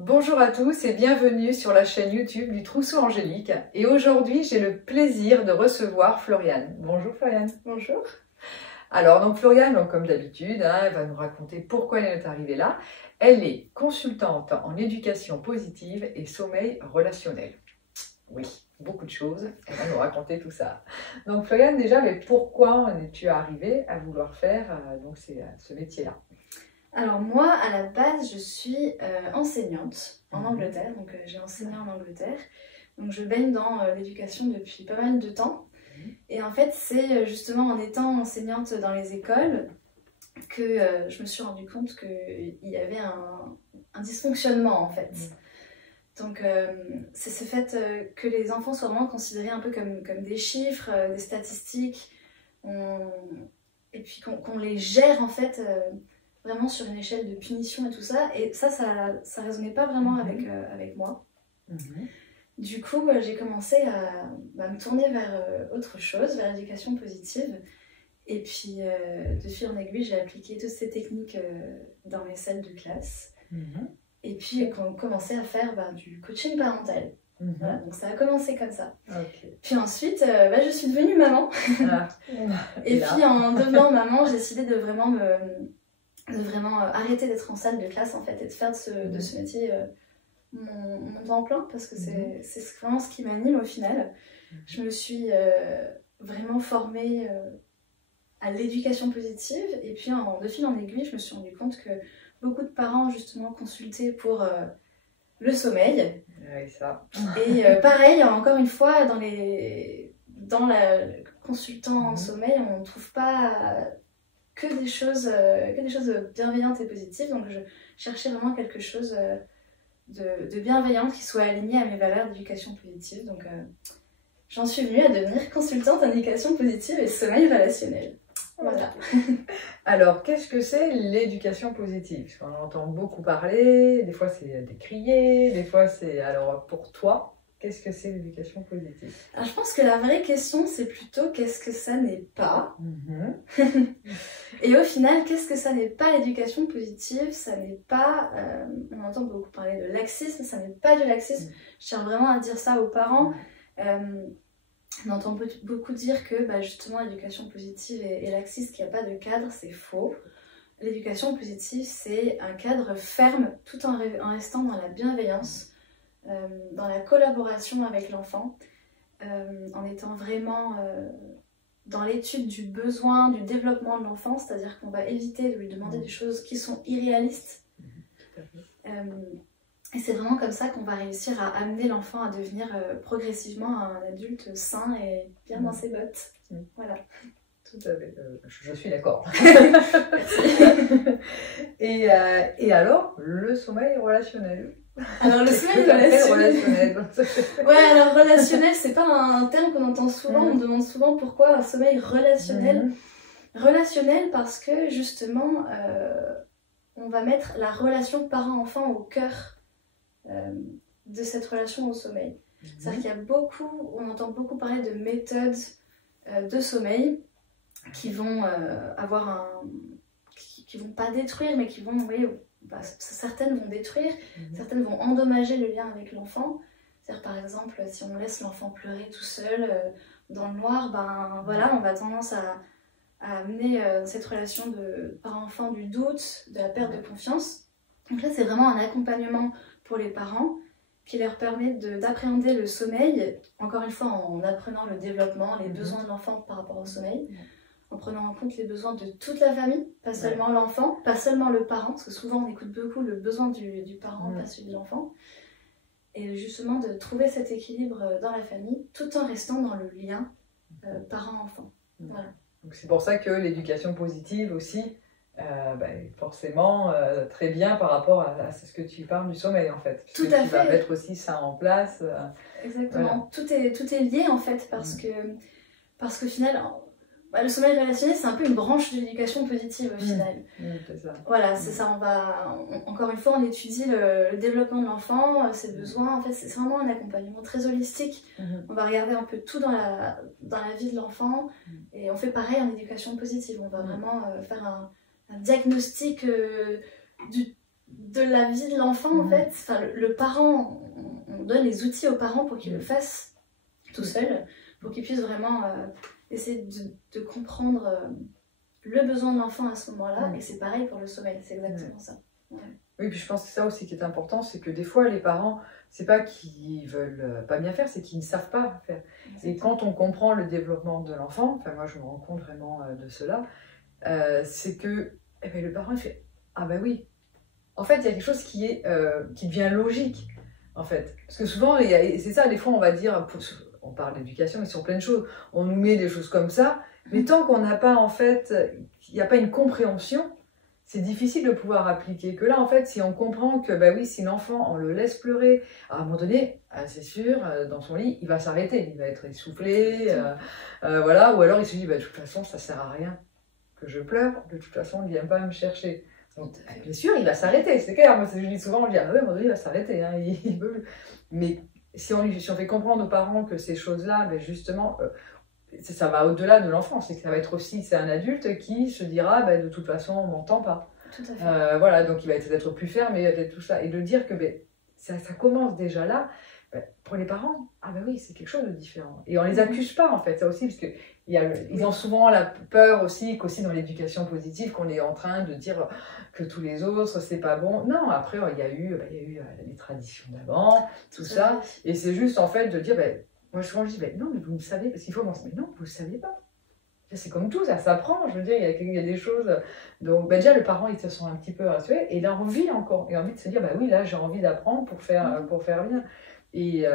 Bonjour à tous et bienvenue sur la chaîne YouTube du Trousseau Angélique. Et aujourd'hui, j'ai le plaisir de recevoir Floriane. Bonjour Floriane. Bonjour. Alors, donc Floriane, comme d'habitude, elle va nous raconter pourquoi elle est arrivée là. Elle est consultante en éducation positive et sommeil relationnel. Oui, beaucoup de choses. Elle va nous raconter tout ça. Donc Floriane, déjà, mais pourquoi es-tu arrivée à vouloir faire ce métier-là? Alors moi, à la base, je suis enseignante en Angleterre, donc j'ai enseigné en Angleterre. Donc je baigne dans l'éducation depuis pas mal de temps. Et en fait, c'est justement en étant enseignante dans les écoles que je me suis rendu compte qu'il y avait un dysfonctionnement en fait. Donc c'est ce fait que les enfants soient vraiment considérés un peu comme des chiffres, des statistiques, et puis qu'on les gère en fait vraiment sur une échelle de punition et tout ça. Et ça résonnait pas vraiment avec moi. Du coup, j'ai commencé à me tourner vers autre chose, vers l'éducation positive. Et puis, de fil en aiguille, j'ai appliqué toutes ces techniques dans mes salles de classe. Et puis, on commençait à faire du coaching parental. Voilà, donc ça a commencé comme ça. Puis ensuite, je suis devenue maman. Et puis, en devenant maman, j'ai décidé de vraiment arrêter d'être en salle de classe, en fait, et de faire de ce métier mon temps plein, parce que c'est vraiment ce qui m'anime au final. Je me suis vraiment formée à l'éducation positive, et puis de fil en aiguille, je me suis rendu compte que beaucoup de parents justement consultaient pour le sommeil. Oui, ça. Et pareil, encore une fois, dans la consultant en sommeil, on ne trouve pas que des choses bienveillantes et positives, donc je cherchais vraiment quelque chose de bienveillant qui soit aligné à mes valeurs d'éducation positive. Donc j'en suis venue à devenir consultante en éducation positive et sommeil relationnel. Voilà. Alors, qu'est-ce que c'est l'éducation positive? Parce qu'on entend beaucoup parler, des fois c'est décrié, des fois c'est... Alors, pour toi, qu'est-ce que c'est l'éducation positive? Alors, je pense que la vraie question, c'est plutôt qu'est-ce que ça n'est pas. Et au final, qu'est-ce que ça n'est pas l'éducation positive? Ça n'est pas... on entend beaucoup parler de laxisme, ça n'est pas du laxisme. Je tiens vraiment à dire ça aux parents. On entend beaucoup dire que justement l'éducation positive est laxiste, qu'il n'y a pas de cadre, c'est faux. L'éducation positive, c'est un cadre ferme tout en restant dans la bienveillance, dans la collaboration avec l'enfant, en étant vraiment dans l'étude du besoin, du développement de l'enfant, c'est-à-dire qu'on va éviter de lui demander des choses qui sont irréalistes. Et c'est vraiment comme ça qu'on va réussir à amener l'enfant à devenir progressivement un adulte sain et bien dans ses bottes. Voilà. Tout à fait, je suis d'accord. Et alors, le sommeil relationnel? Alors, le sommeil relationnel. Ouais, alors relationnel, c'est pas un terme qu'on entend souvent. On me demande souvent pourquoi un sommeil relationnel. Relationnel parce que justement, on va mettre la relation parent-enfant au cœur de cette relation au sommeil. C'est-à-dire qu'il y a on entend beaucoup parler de méthodes de sommeil qui vont qui vont pas détruire, mais qui vont, certaines vont détruire, certaines vont endommager le lien avec l'enfant. C'est-à-dire par exemple, si on laisse l'enfant pleurer tout seul dans le noir, on va tendance à amener cette relation de parent-enfant du doute, de la perte de confiance. Donc là, c'est vraiment un accompagnement pour les parents qui leur permet d'appréhender le sommeil, encore une fois en apprenant le développement, les besoins de l'enfant par rapport au sommeil, en prenant en compte les besoins de toute la famille, pas seulement l'enfant, pas seulement le parent, parce que souvent on écoute beaucoup le besoin du parent, pas celui de l'enfant, et justement de trouver cet équilibre dans la famille, tout en restant dans le lien parent-enfant. Voilà. Donc c'est pour ça que l'éducation positive aussi, forcément très bien par rapport à ce que tu parles du sommeil en fait. Tout à fait. Tu vas mettre aussi ça en place. Exactement. Voilà. Tout est lié en fait parce que au final, le sommeil relationnel c'est un peu une branche de l'éducation positive au final. C'est ça. Voilà, c'est ça. Encore une fois, on étudie le développement de l'enfant, ses besoins. En fait, c'est vraiment un accompagnement très holistique. On va regarder un peu tout dans la vie de l'enfant et on fait pareil en éducation positive. On va vraiment faire un diagnostic de la vie de l'enfant en fait. Enfin, le parent, on donne les outils aux parents pour qu'ils le fassent tout seuls, pour qu'ils puissent vraiment essayer de comprendre le besoin de l'enfant à ce moment-là. Et c'est pareil pour le sommeil, c'est exactement ça. Ouais. Oui, puis je pense que c'est ça aussi qui est important, c'est que des fois les parents, c'est pas qu'ils veulent pas bien faire, c'est qu'ils ne savent pas faire. Et quand on comprend le développement de l'enfant, enfin moi je me rends compte vraiment de cela, c'est que eh ben, le parent il fait ah ben oui. En fait, il y a quelque chose qui devient logique, en fait. Parce que souvent, c'est ça, des fois, on va dire, on parle d'éducation, mais sur plein de choses, on nous met des choses comme ça, mais tant qu'on n'a pas, en fait, il n'y a pas une compréhension, c'est difficile de pouvoir appliquer. Que là, en fait, si on comprend que, bah oui, si l'enfant, on le laisse pleurer, à un moment donné, c'est sûr, dans son lit, il va s'arrêter, il va être essoufflé, voilà, ou alors il se dit, bah, de toute façon, ça sert à rien que je pleure, de toute façon, il ne vient pas me chercher. Donc, bien sûr, il va s'arrêter, c'est clair. Moi, je dis souvent, je dis, ah ouais, à un moment donné, il va s'arrêter. Hein, mais si on fait comprendre aux parents que ces choses-là, ben justement, ça va au-delà de l'enfant. C'est que ça va être aussi, c'est un adulte qui se dira, ben, de toute façon, on ne m'entend pas. Tout à fait. Voilà, donc il va être plus ferme et tout ça. Et de dire que ben, ça commence déjà là, ben, pour les parents, ah ben oui, c'est quelque chose de différent. Et on ne les accuse pas, en fait, ça aussi, parce que ils ont souvent la peur aussi, qu'aussi dans l'éducation positive, qu'on est en train de dire que tous les autres, c'est pas bon. Non, après, il y a eu les traditions d'avant, tout ça. Et c'est juste, en fait, de dire, ben, moi, souvent, je dis, ben, non, mais vous ne savez, parce qu'il faut mentionner, mais non, vous ne savez pas. C'est comme tout, ça s'apprend, je veux dire, il y a des choses. Donc, ben, déjà, le parent, il se sent un petit peu rassuré, et il a envie encore, il a envie de se dire, ben oui, là, j'ai envie d'apprendre pour faire bien. Et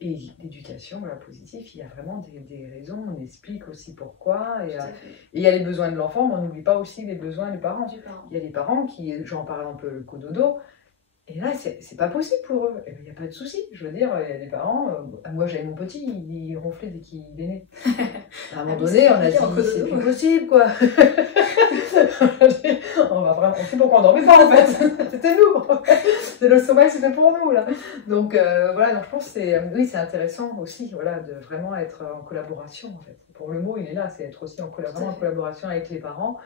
l'éducation positive, il y a vraiment des raisons, on explique aussi pourquoi. Et il y a les besoins de l'enfant, mais on n'oublie pas aussi les besoins des parents. Il y a des parents qui, j'en parle un peu le cododo, et là, c'est pas possible pour eux. Il n'y a pas de souci. Je veux dire, il y a des parents. Moi, j'avais mon petit, il ronflait dès qu'il est né. À un moment donné, on a dit, c'est plus possible, quoi. On sait pourquoi on dormait pas, en fait. C'était nous. C'est le sommeil, c'était pour nous, là. Donc, voilà, donc je pense que c'est intéressant aussi, voilà, de vraiment être en collaboration, en fait. Pour le mot, il est là, c'est être aussi vraiment en collaboration avec les parents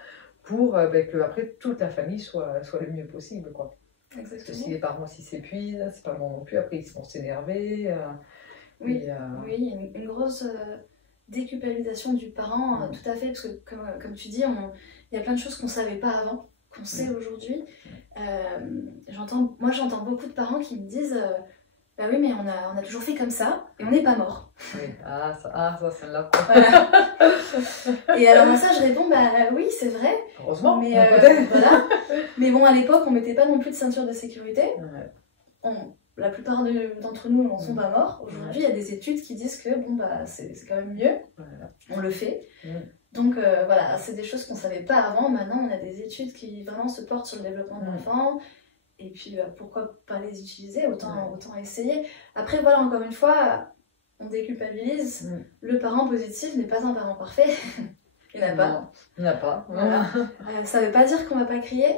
pour que, après, toute la famille soit le mieux possible, quoi. Exactement. Parce que si les parents s'épuisent, c'est pas bon non plus, après ils vont s'énerver. Oui, il y a une grosse déculpabilisation du parent, tout à fait, parce que comme tu dis, il y a plein de choses qu'on ne savait pas avant, qu'on sait aujourd'hui. Moi j'entends beaucoup de parents qui me disent bah oui, mais on a toujours fait comme ça et on n'est pas mort. Oui, ça c'est là. Voilà. Et alors à ça je réponds bah oui, c'est vrai. Heureusement, mais voilà. Mais bon, à l'époque, on mettait pas non plus de ceinture de sécurité. La plupart d'entre nous n'en sont pas morts. Aujourd'hui, il y a des études qui disent que bon bah c'est quand même mieux. On le fait. Donc voilà, c'est des choses qu'on savait pas avant. Maintenant, on a des études qui vraiment se portent sur le développement de l'enfant. Et puis, pourquoi pas les utiliser, autant essayer. Après, voilà, encore une fois, on déculpabilise. Le parent positif n'est pas un parent parfait. Il n'y en a pas. Il n'y en a pas. Voilà. Ça ne veut pas dire qu'on ne va pas crier,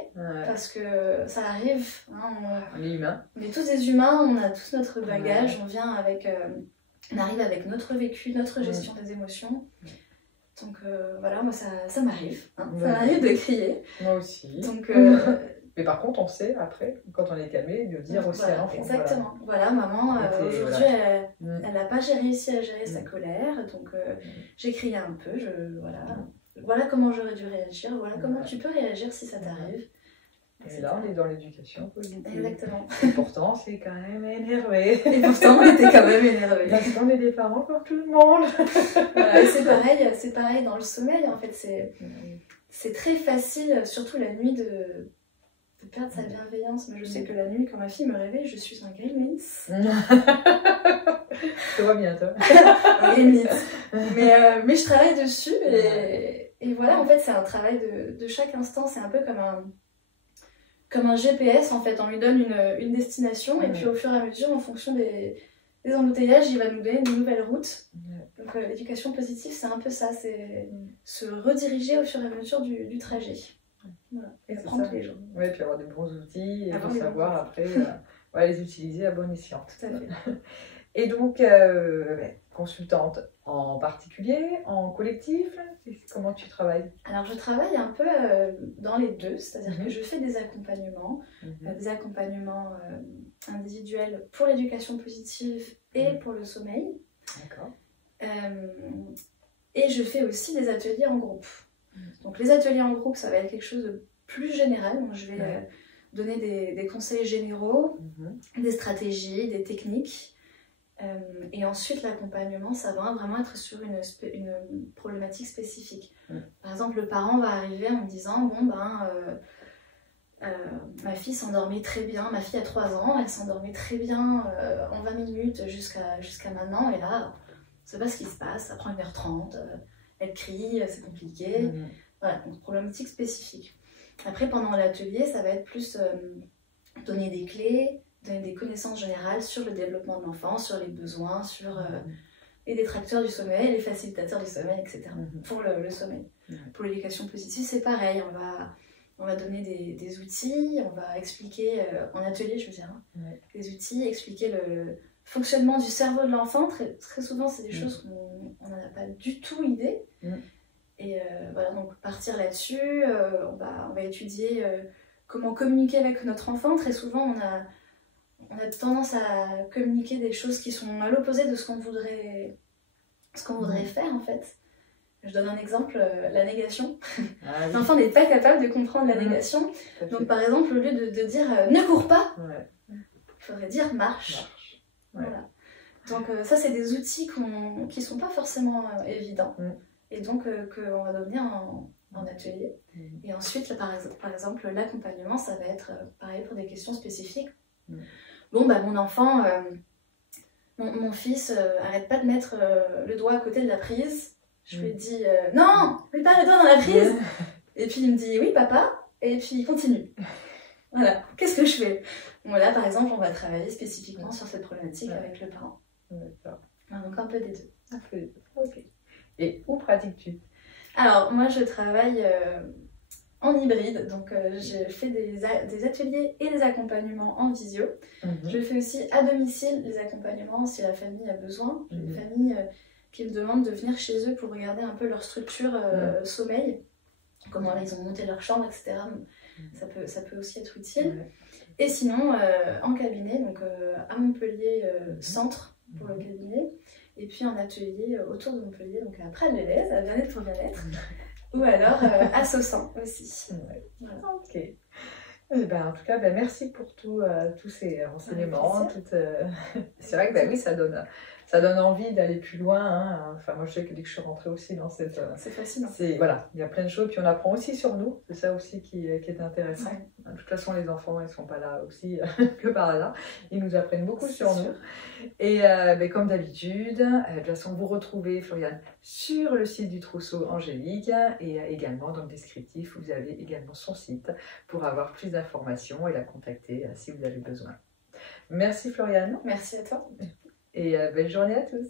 parce que ça arrive. Hein, on est humain. On est tous des humains, on a tous notre bagage, on arrive avec notre vécu, notre gestion des émotions. Donc voilà, moi ça m'arrive. Hein, ça m'arrive de crier. Moi aussi. Donc... Mais par contre, on sait après, quand on est calmé, de dire aussi à l'enfant. Exactement. Voilà, maman, aujourd'hui, elle n'a pas réussi à gérer sa colère, donc j'ai crié un peu. Voilà comment j'aurais dû réagir, voilà comment tu peux réagir si ça t'arrive. Et là, on est dans l'éducation positive. Exactement. Et pourtant, c'est quand même énervé. Et pourtant, on était quand même énervé. Parce qu'on est des parents comme tout le monde. Voilà, et c'est pareil dans le sommeil, en fait. C'est très facile, surtout la nuit, de perdre sa bienveillance. Mais je sais que la nuit, quand ma fille me réveille, je suis un gremlins. Je te vois bien, toi. Un gremlins. Mais je travaille dessus et voilà, en fait, c'est un travail de chaque instant. C'est un peu comme un GPS, en fait. On lui donne une destination et puis au fur et à mesure, en fonction des embouteillages, il va nous donner de nouvelles routes. Donc l'éducation positive, c'est un peu ça. C'est se rediriger au fur et à mesure du trajet. Voilà, et apprendre tous les jours. Oui, puis avoir des bons outils et pour savoir après les utiliser à bon escient. Tout à fait. Et donc, consultante en particulier, en collectif, comment tu travailles? Alors, je travaille un peu dans les deux, c'est-à-dire que je fais des accompagnements, individuels pour l'éducation positive et pour le sommeil. D'accord. Et je fais aussi des ateliers en groupe. Donc, les ateliers en groupe, ça va être quelque chose de plus général. Donc, je vais donner des conseils généraux, des stratégies, des techniques. Et ensuite, l'accompagnement, ça va vraiment être sur une problématique spécifique. Par exemple, le parent va arriver en me disant, bon ma fille s'endormait très bien, ma fille a 3 ans, elle s'endormait très bien en 20 minutes jusqu'à maintenant, et là, on ne sait pas ce qui se passe, ça prend 1h30, elle crie, c'est compliqué. Voilà, donc problématique spécifique. Après, pendant l'atelier, ça va être plus donner des clés, donner des connaissances générales sur le développement de l'enfant, sur les besoins, sur les détracteurs du sommeil, les facilitateurs du sommeil, etc. Pour le sommeil. Pour l'éducation positive, c'est pareil. On va donner des outils, on va expliquer, en atelier, je veux dire, les outils, expliquer le fonctionnement du cerveau de l'enfant. Très souvent, c'est des choses qu'on n'en a pas du tout idée. Et voilà, donc partir là-dessus, on va étudier comment communiquer avec notre enfant. Très souvent, on a tendance à communiquer des choses qui sont à l'opposé de ce qu'on voudrait faire en fait. Je donne un exemple, la négation. L'enfant n'est pas capable de comprendre la négation. Donc par exemple, au lieu de dire ne cours pas, il faudrait dire marche. Voilà. Donc ça, c'est des outils qui sont pas forcément évidents. Et donc qu'on va donner en atelier. Et ensuite, par exemple, l'accompagnement, ça va être pareil pour des questions spécifiques. Bon, mon enfant, mon fils arrête pas de mettre le doigt à côté de la prise. Je lui dis non, mets pas le doigt dans la prise. Et puis il me dit oui, papa. Et puis il continue. Voilà, qu'est-ce que je fais? Bon, là, par exemple, on va travailler spécifiquement sur cette problématique avec le parent. D'accord. Donc un peu des deux. Ok. Et où pratiques-tu? Alors, moi, je travaille en hybride, donc je fais des ateliers et des accompagnements en visio. Je fais aussi à domicile les accompagnements si la famille a besoin. J'ai des familles qui me demandent de venir chez eux pour regarder un peu leur structure sommeil, comment là, ils ont monté leur chambre, etc. Ça peut aussi être utile. Et sinon, en cabinet, donc à Montpellier centre pour le cabinet, et puis en atelier autour de Montpellier, donc à Prades-les-Lez, à Bien-être pour Bien-être. Ou alors à Saussan aussi. Voilà. Ok. En tout cas, merci pour tous ces renseignements. C'est vrai que oui, ça donne envie d'aller plus loin. Hein. Enfin, moi, je sais que dès que je suis rentrée aussi dans cette... C'est fascinant. Voilà, il y a plein de choses. Puis on apprend aussi sur nous. C'est ça aussi qui est intéressant. De toute façon, les enfants, ils ne sont pas là aussi que par là. Ils nous apprennent beaucoup sur nous. Et comme d'habitude, de toute façon, vous retrouvez Floriane sur le site du Trousseau Angélique et également dans le descriptif, vous avez également son site pour avoir plus d'informations et la contacter si vous avez besoin. Merci Floriane. Merci à toi. Et belle journée à tous.